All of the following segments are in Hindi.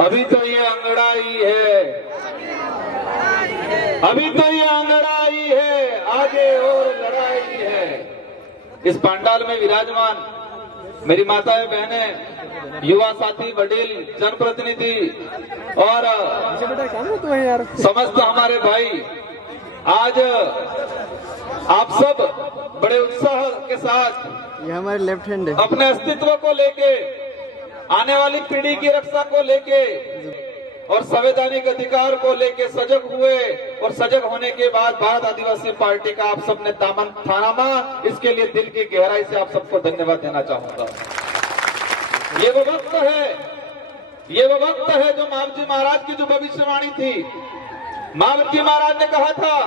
अभी तो ये अंगड़ाई है, अभी तो ये अंगड़ाई है, आगे और लड़ाई है। इस पंडाल में विराजमान मेरी माताएं, बहनें, युवा साथी, वडील, जनप्रतिनिधि और समस्त हमारे भाई, आज आप सब बड़े उत्साह के साथ ये हमारे लेफ्ट हैंड है, अपने अस्तित्व को लेके, आने वाली पीढ़ी की रक्षा को लेके और संवैधानिक अधिकार को लेके सजग हुए और सजग होने के बाद भारत आदिवासी पार्टी का आप सबने दामन थामा। इसके लिए दिल की गहराई से आप सबको धन्यवाद देना चाहूंगा। ये वो वक्त है, ये वो वक्त है जो मावजी महाराज की जो भविष्यवाणी थी। मावजी महाराज ने कहा था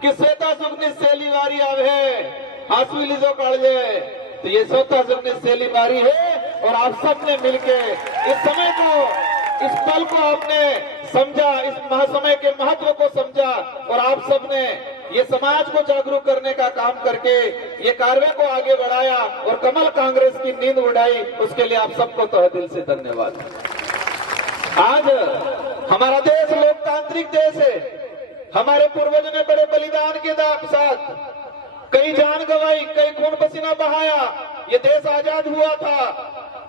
कि श्वेता सुगनी सेली वारी आवे, हासवी लीजो काढ़े। तो ये श्वेता सुगनी सेली वारी है और आप सबने मिलके इस समय को, इस पल को आपने समझा, इस महासमय के महत्व को समझा और आप सबने ये समाज को जागरूक करने का काम करके ये कार्य को आगे बढ़ाया और कमल कांग्रेस की नींद उड़ाई। उसके लिए आप सबको तहे दिल से धन्यवाद। आज हमारा देश लोकतांत्रिक देश है। हमारे पूर्वजों ने बड़े बलिदान के साथ कई जान गंवाई, कई खून पसीना बहाया। ये देश आजाद हुआ था,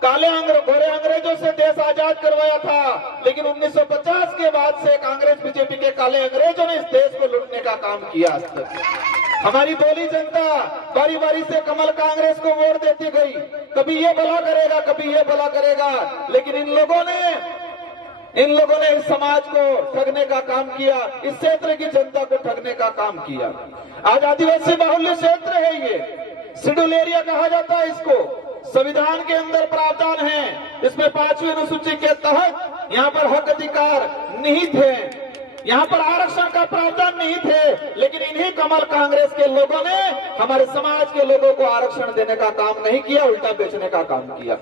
काले घोरे अंग्रेजों से देश आजाद करवाया था, लेकिन 1950 के बाद से कांग्रेस बीजेपी के काले अंग्रेजों ने इस देश को लूटने का काम किया। आज तक हमारी बोली जनता बारी बारी से कमल कांग्रेस को वोट देती गई, कभी ये भला करेगा, कभी ये भला करेगा, लेकिन इन लोगों ने इस समाज को ठगने का काम किया, इस क्षेत्र की जनता को ठगने का काम किया। आज आदिवासी बाहुल्य क्षेत्र है, ये शेड्यूल एरिया कहा जाता है इसको। संविधान के अंदर प्रावधान है, इसमें 5वीं अनुसूची के तहत यहाँ पर हक अधिकार निहित है, यहाँ पर आरक्षण का प्रावधान निहित है, लेकिन इन्हीं कमल कांग्रेस के लोगों ने हमारे समाज के लोगों को आरक्षण देने का काम नहीं किया, उल्टा बेचने का काम किया।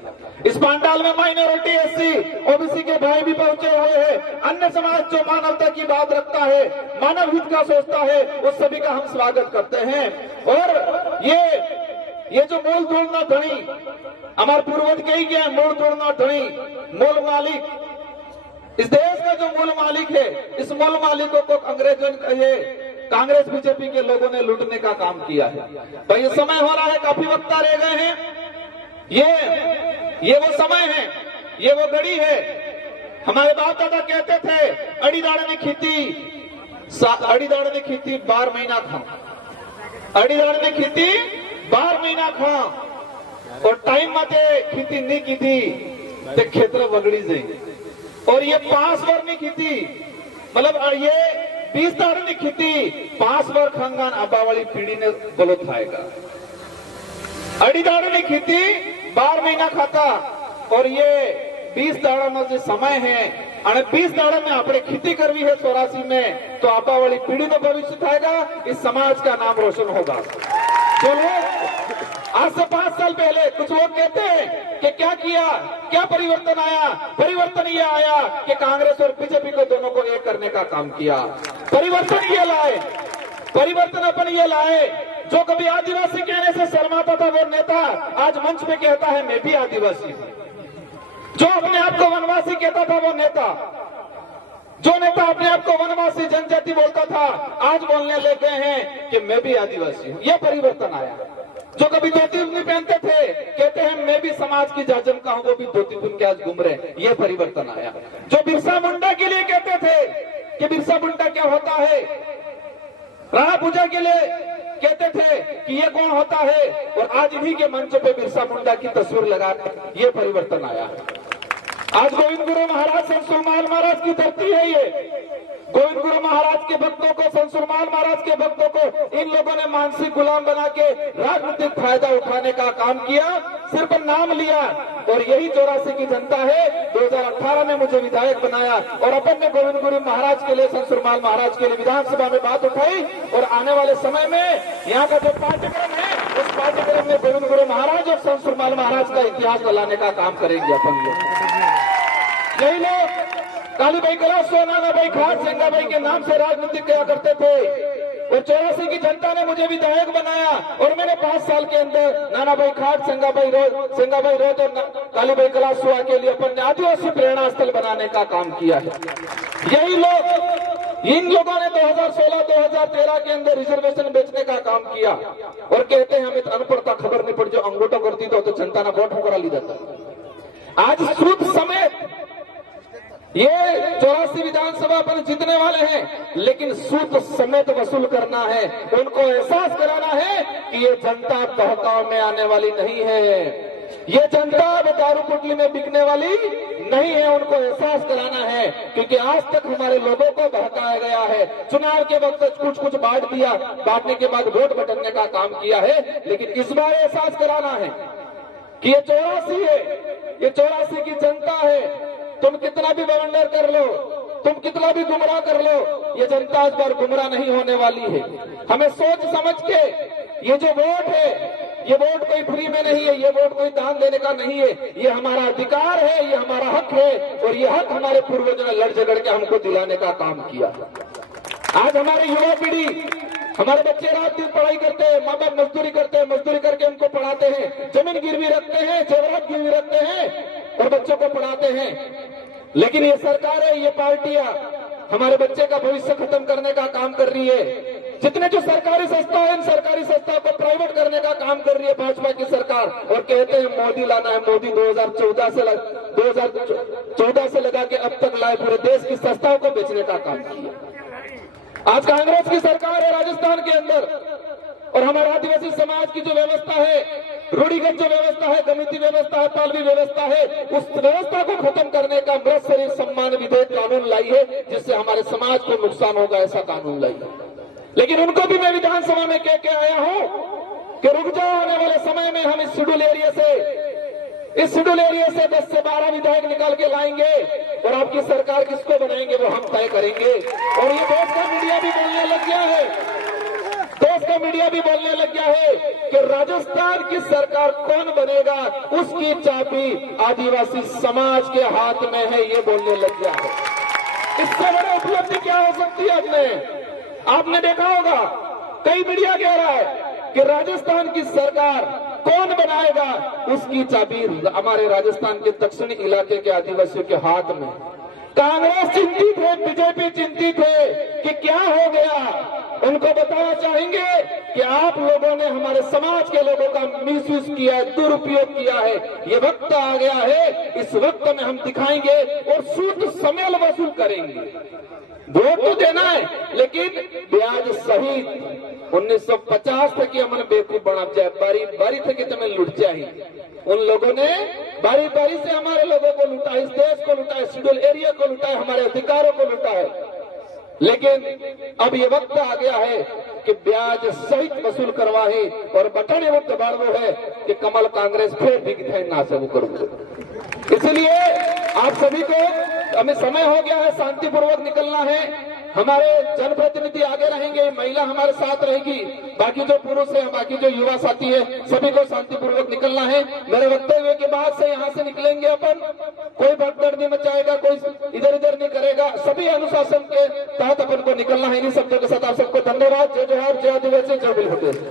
इस पंडाल में माइनॉरिटी, एससी, ओबीसी के भाई भी पहुंचे हुए हैं। अन्य समाज जो मानवता की बात रखता है, मानव हित का सोचता है, उस सभी का हम स्वागत करते हैं। और ये जो मूल तोड़ना धनी, हमारे पूर्वज कही गया, मूल तोड़ना धनी, मूल मालिक, इस देश का जो मूल मालिक है, इस मूल मालिकों को अंग्रेजों ने, कांग्रेस बीजेपी के लोगों ने लूटने का काम किया है। तो ये समय हो रहा है, काफी वक्त रह गए हैं। ये वो समय है, ये वो घड़ी है। हमारे बाप दादा कहते थे, अड़ी दाड़ने खेती 12 महीना खा, अड़ी दाड़ने खेती 12 महीना खा और टाइम मते खेती नहीं की थी तो खेतर वगड़ी जाए। और ये 5 बार नहीं खेती, मतलब ये 20 दाड़ नहीं खेती, 5 बार खानगान आबा वाली पीढ़ी ने बोलो खाएगा। अड़ी दाड़ नहीं खेती 12 महीना खाता और ये 20 दाड़ा में जो समय है, 20 दाड़ा में आपने खेती करवी है 84 में, तो आबा वाली पीढ़ी में भविष्य खाएगा, इस समाज का नाम रोशन होगा। जो लोग आज से 5 साल पहले कुछ लोग कहते हैं कि क्या किया, क्या परिवर्तन आया, परिवर्तन ये आया कि कांग्रेस और बीजेपी को दोनों को एक करने का काम किया। परिवर्तन ये लाए, परिवर्तन अपन ये लाए। जो कभी आदिवासी कहने से शर्माता था वो नेता आज मंच पे कहता है मैं भी आदिवासी हूं। जो अपने आप को वनवासी कहता था वो नेता, जो नेता अपने आप को वनवासी जनजाति बोलता था, आज बोलने लगे हैं कि मैं भी आदिवासी हूं। ये परिवर्तन आया। जो कभी धोती नहीं पहनते थे, कहते हैं मैं भी समाज की जाजम का हूं, वो भी धोती पहन के आज घूम रहे, ये परिवर्तन आया। जो बिरसा मुंडा के लिए कहते थे कि बिरसा मुंडा क्या होता है, राणा पूजा के लिए कहते थे कि ये कौन होता है, और आज इन्हीं के मंच पे बिरसा मुंडा की तस्वीर लगा, ये परिवर्तन आया। आज गोविंद गुरु महाराज संसुरमाल महाराज की धरती है। ये गोविंद गुरु महाराज के भक्तों को, संसुरमाल महाराज के भक्तों को इन लोगों ने मानसिक गुलाम बना के राजनीतिक फायदा उठाने का काम किया, सिर्फ नाम लिया। और यही 84 की जनता है, 2018 में मुझे विधायक बनाया और अपन ने गोविंद गुरु महाराज के लिए, संसुरमाल महाराज के लिए विधानसभा में बात उठाई। और आने वाले समय में यहाँ का जो पाठ्यक्रम है, उस पाठ्यक्रम में गोविंद गुरु महाराज और संसुरमाल महाराज का इतिहास लाने का काम करेंगे अपन लोग। यही लोग काली भाई कला, सोनाना भाई खास, सेंगा भाई के नाम से राजनीति किया करते थे। और 84 की जनता ने मुझे विधायक बनाया और मैंने 5 साल के अंदर नाना भाई खाट, संगाभाई रोज और काली भाई कलासुआ के लिए अपन आदिवासी प्रेरणा स्थल बनाने का काम किया है। यही लोग, इन लोगों ने 2016-2013 के अंदर रिजर्वेशन बेचने का काम किया और कहते हैं हमें अनपढ़ता खबर नहीं पड़ी, जो अंगूठा करती तो जनता ने वोट करा ली जाता। आज सूद समेत ये 84 विधानसभा पर जीतने वाले हैं, लेकिन सूद समेत वसूल करना है। उनको एहसास कराना है कि ये जनता बहकाव में आने वाली नहीं है, ये जनता अब दारू पुटली में बिकने वाली नहीं है। उनको एहसास कराना है, क्योंकि आज तक हमारे लोगों को बहकाया गया है। चुनाव के वक्त कुछ बांट दिया, बांटने के बाद वोट बटने का काम किया है, लेकिन इस बार एहसास कराना है कि ये 84 है, ये 84 की जनता है। तुम कितना भी बवंडर कर लो, तुम कितना भी गुमराह कर लो, ये जनता इस बार गुमराह नहीं होने वाली है। हमें सोच समझ के ये जो वोट है, ये वोट कोई फ्री में नहीं है, ये वोट कोई दान देने का नहीं है, ये हमारा अधिकार है, ये हमारा हक है और ये हक हमारे पूर्वजों ने लड़ झगड़ के हमको दिलाने का काम किया। आज हमारे युवा पीढ़ी, हमारे बच्चे रात दिन पढ़ाई करते हैं, माँ बाप मजदूरी करते हैं, मजदूरी करके उनको पढ़ाते हैं, जमीन गिरवी रखते हैं, जेवरात गिरवी रखते हैं और बच्चों को पढ़ाते हैं। लेकिन ये सरकारें, ये पार्टियां हमारे बच्चे का भविष्य खत्म करने का काम कर रही है। जितने जो सरकारी संस्था है, इन सरकारी संस्था को प्राइवेट करने का काम कर रही है भाजपा की सरकार और कहते हैं मोदी लाना है। मोदी 2014 से लगा के अब तक लाए, पूरे देश की संस्थाओं को बेचने का काम किया। आज कांग्रेस की सरकार है राजस्थान के अंदर और हमारे आदिवासी समाज की जो व्यवस्था है, रूढ़िगत जो व्यवस्था है, गमिति व्यवस्था है, पालवी व्यवस्था है, उस व्यवस्था को खत्म करने का मृत शरीर सम्मान विधेयक कानून लाई है, जिससे हमारे समाज को नुकसान होगा, ऐसा कानून लाई है। लेकिन उनको भी मैं विधानसभा में कह के आया हूं कि रुक जाओ, आने वाले समय में हम इस शेड्यूल एरिया से 10 से 12 विधायक निकाल के लाएंगे और आपकी सरकार किसको बनाएंगे वो हम तय करेंगे। और ये देश का मीडिया भी बोलने लग गया है, देश का मीडिया भी बोलने लग गया है कि राजस्थान की सरकार कौन बनेगा, उसकी चाबी आदिवासी समाज के हाथ में है, ये बोलने लग गया है। इससे बड़ी उपलब्धि क्या हो सकती है? आपने देखा होगा, कई मीडिया कह रहा है कि राजस्थान की सरकार कौन बनाएगा, उसकी चाबी हमारे राजस्थान के दक्षिणी इलाके के आदिवासियों के हाथ में। कांग्रेस चिंतित है, बीजेपी चिंतित है कि क्या हो गया। उनको बताना चाहेंगे कि आप लोगों ने हमारे समाज के लोगों का मिसयूज किया है, दुरुपयोग किया है। ये वक्त आ गया है, इस वक्त में हम दिखाएंगे और सूद समेत वसूल करेंगे। वोट तो देना है, लेकिन ब्याज सहित। 1950 तक अमन बेवकूफ बना जाए, बारी बारी थे कि तुम्हें लुट जाए। उन लोगों ने बारी बारी से हमारे लोगों को लूटा, इस देश को लूटा, शेड्यूल एरिया को लूटा है, हमारे अधिकारों को लूटा है। लेकिन अब ये वक्त आ गया है कि ब्याज सहित वसूल करवाए और बटने वक्त दबाव वो है कि कमल कांग्रेस फिर दिखते ना सब करूंगे। इसलिए आप सभी को, हमें समय हो गया है, शांतिपूर्वक निकलना है। हमारे जनप्रतिनिधि आगे रहेंगे, महिला हमारे साथ रहेगी, बाकी जो पुरुष है, बाकी जो युवा साथी है, सभी को शांतिपूर्वक निकलना है। मेरे वक्तव्य के बाद से यहाँ से निकलेंगे अपन, कोई भगदड़ नहीं मचाएगा, कोई इधर उधर नहीं करेगा, सभी अनुशासन के तहत अपन को निकलना है। इन्हीं शब्दों के साथ आप सबको धन्यवाद। जय जोहार, जय आदिवासी, जय बिल पटेल।